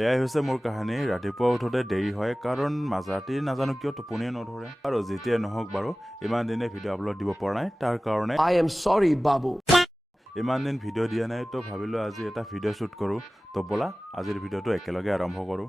এয়াই হৈছে মোৰ কাহিনী ৰাতিপুৱা উঠোতে দেৰি হয় কাৰণ মাজৰাতি নাজানো কিয় টোপনিয়ে নধৰে আৰু যেতিয়াই নহওক বাৰু ইমান দিনে ভিডিঅ' আপলোড দিব পৰা নাই তাৰ কাৰণে I am sorry বাবু ইমান দিন ভিডিঅ' দিয়া নাই তো ভাবিলো আজি এটা ভিডিঅ' শ্বুট কৰো তো বলা আজিৰ ভিডিঅ'টো একেলগে আৰম্ভ কৰো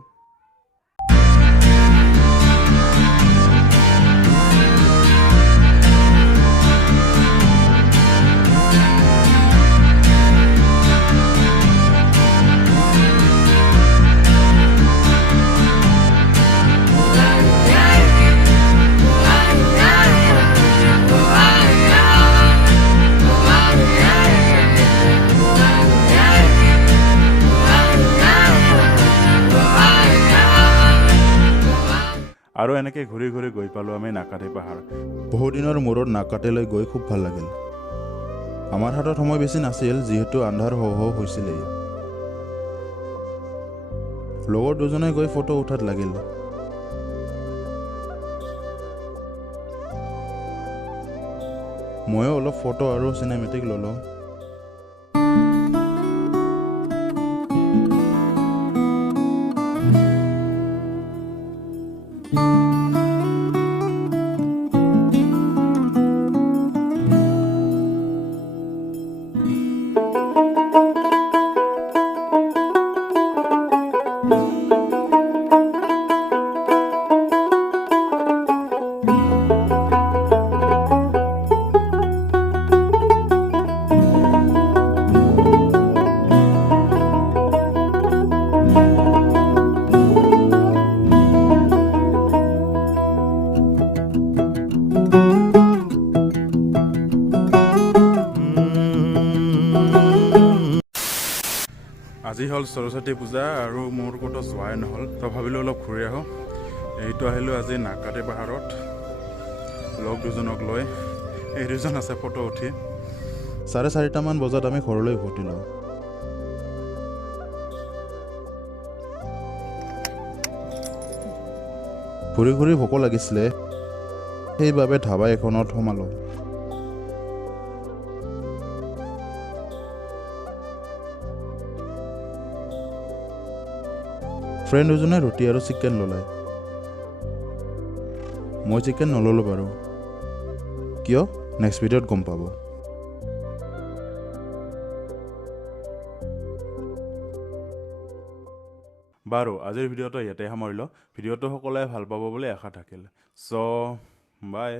আৰু এনেকৈ ঘূৰি ঘূৰি গৈ পালোঁ আমি নাকাটি পাহাৰ বহুত দিনৰ মূৰত নাকাটিলৈ গৈ খুব ভাল লাগিল আমাৰ হাতত সময় বেছি নাছিল যিহেতু আন্ধাৰ হও হও হৈছিলেই লগৰ দুজনে গৈ ফটো উঠাত লাগিল ময়ো অলপ ফটো আৰু চিনেমেটিক ল'লোঁ আজি হল সৰস্বতী পূজা আৰু মোৰ ক'তো যোৱাই নহ'ল তো ভাবিলোঁ অলপ ঘূৰি আহোঁ এইটো আহিলোঁ আজি নাকাটি পাহাৰত লগ দুজনক লৈ এই দুজন আছে ফটো উঠি 4:30মান বজাত আমি ঘৰলৈ উভতিলোঁ ঘূৰি ঘূৰি ভোক লাগিছিলে সেইবাবে ধাবা এখনত সোমালোঁ ফ্ৰেণ্ড দুজনে ৰুটি আৰু চিকেন ল'লে মই চিকেন নল'লোঁ বাৰু কিয় নেক্সট ভিডিঅ'ত গম পাব বাৰু আজিৰ ভিডিঅ'টো ইয়াতে সামৰিলোঁ ভিডিঅ'টো সকলোৱে ভাল পাব বুলি আশা থাকিল চ' বাই